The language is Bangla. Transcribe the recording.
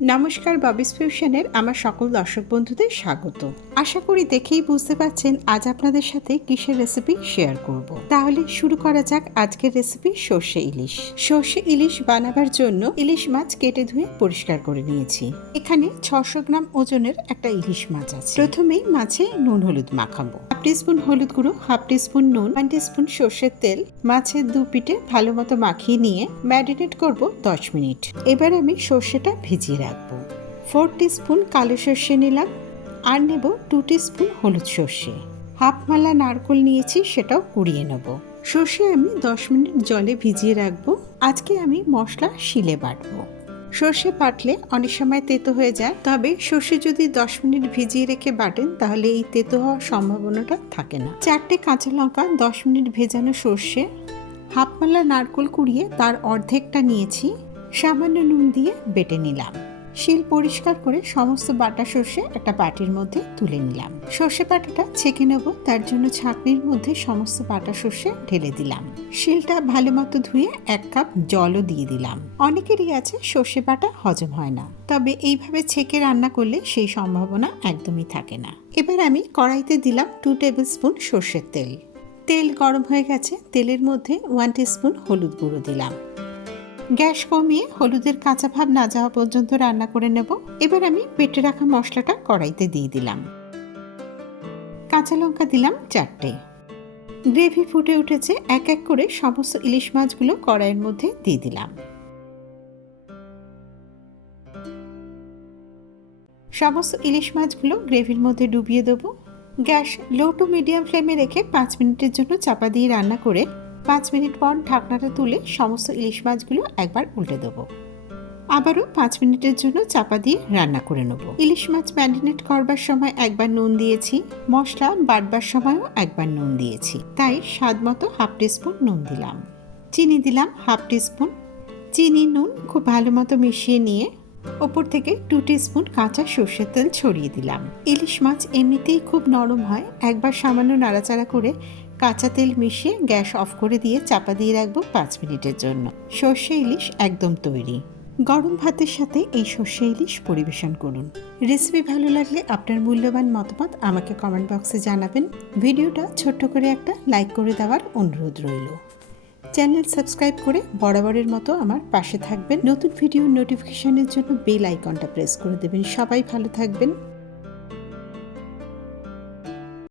নমস্কার ববিস ফিউশনের আমার সকল দর্শক বন্ধুদের স্বাগত। আশা করি দেখেই বুঝতে পারছেন আজ আপনাদের সাথে কিসের রেসিপি শেয়ার করব। তাহলে শুরু করা যাক আজকের রেসিপি সর্ষে ইলিশ। সর্ষে ইলিশ বানাবার জন্য ইলিশ মাছ কেটে ধুয়ে পরিষ্কার করে নিয়েছি। এখানে ছশো গ্রাম ওজনের একটা ইলিশ মাছ আছে। প্রথমেই মাছে নুন হলুদ মাখাবো। হাফ টিস্পুন হলুদ গুঁড়ো, হাফ টিস্পুন নুন, ওয়ান টিস্পুন সর্ষের তেল। মাছের দু পিঠে ভালো মতো মাখিয়ে নিয়ে ম্যারিনেট করব দশ মিনিট। এবার আমি সর্ষেটা ভিজিয়ে রাখব। ফোর টিস্পুন কালো সর্ষে নিলাম, আর নেব টু টিস্পুন হলুদ সর্ষে। হাফ মালা নারকোল নিয়েছি, সেটাও কুড়িয়ে নেব। সর্ষে আমি দশ মিনিট জলে ভিজিয়ে রাখব। আজকে আমি মশলা শিলে বাটবো। সর্ষে বাটলে অনেক সময় তেতো হয়ে যায়, তবে সর্ষে যদি দশ মিনিট ভিজিয়ে রেখে বাটেন, তাহলে এই তেতো হওয়ার সম্ভাবনাটা থাকে না। চারটে কাঁচা লঙ্কা, দশ মিনিট ভেজানো সর্ষে হাফ মালা নারকোল কুড়িয়ে তার অর্ধেকটা নিয়েছি, সামান্য নুন দিয়ে বেটে নিলাম। শিল পরিষ্কার করে সমস্ত বাটা সর্ষে একটা বাটির মধ্যে তুলে নিলাম। সর্ষে বাটাটা ছেঁকে নেব, তার জন্য ছাঁকনির মধ্যে সমস্ত বাটা সর্ষে ঢেলে দিলাম। শিলটা ভালো মতো ধুয়ে এক কাপ জলও দিয়ে দিলাম। অনেকেরই আছে সর্ষে বাটা হজম হয় না, তবে এইভাবে ছেঁকে রান্না করলে সেই সম্ভাবনা একদমই থাকে না। এবার আমি কড়াইতে দিলাম টু টেবিল স্পুন সর্ষের তেল। তেল গরম হয়ে গেছে, তেলের মধ্যে ওয়ান স্পুন হলুদ গুঁড়ো দিলাম। গ্যাস কমিয়ে হলুদের কাঁচা ভাব না যাওয়া পর্যন্ত রান্না করে নেব। এবার আমি পেটে রাখা মশলাটা কড়াইতে দিয়ে দিলাম। কাঁচা লঙ্কা দিলাম চারটে। গ্রেভি ফুটে উঠেছে, এক এক করে সমস্ত ইলিশ মাছগুলো কড়াইয়ের মধ্যে দিয়ে দিলাম। সমস্ত ইলিশ মাছগুলো গ্রেভির মধ্যে ডুবিয়ে দেবো। গ্যাস লো টু মিডিয়াম ফ্লেমে রেখে পাঁচ মিনিটের জন্য চাপা দিয়ে রান্না করে পাঁচ মিনিট পর ঢাকনাটা তুলে সমস্ত ইলিশ মাছগুলো একবার উল্টে দেবো। আবারও পাঁচ মিনিটের জন্য চাপা দিয়ে রান্না করে নেব। ইলিশ মাছ ম্যারিনেট করবার সময় একবার নুন দিয়েছি, মশলা বাটবার সময়ও একবার নুন দিয়েছি। তাই স্বাদ মতো হাফ টিস্পুন নুন দিলাম। চিনি দিলাম হাফ টিস্পুন। চিনি, নুন খুব ভালো মতো মিশিয়ে নিয়ে ওপর থেকে টু টিস্পুন কাঁচা সর্ষের তেল ছড়িয়ে দিলাম। ইলিশ মাছ এমনিতেই খুব নরম হয়, একবার সামান্য নাড়াচাড়া করে কাঁচা তেল মিশিয়ে গ্যাস অফ করে দিয়ে চাপা দিয়ে রাখব পাঁচ মিনিটের জন্য। সর্ষে ইলিশ একদম তৈরি। গরম ভাতের সাথে এই সর্ষে ইলিশ পরিবেশন করুন। রেসিপি ভালো লাগলে আপনার মূল্যবান মতামত আমাকে কমেন্ট বক্সে জানাবেন। ভিডিওটা ছোট্ট করে একটা লাইক করে দেওয়ার অনুরোধ রইল। চ্যানেল সাবস্ক্রাইব করে বরাবরের মতো আমার পাশে থাকবেন। নতুন ভিডিও নোটিফিকেশনের জন্য বেল আইকনটা প্রেস করে দেবেন। সবাই ভালো থাকবেন।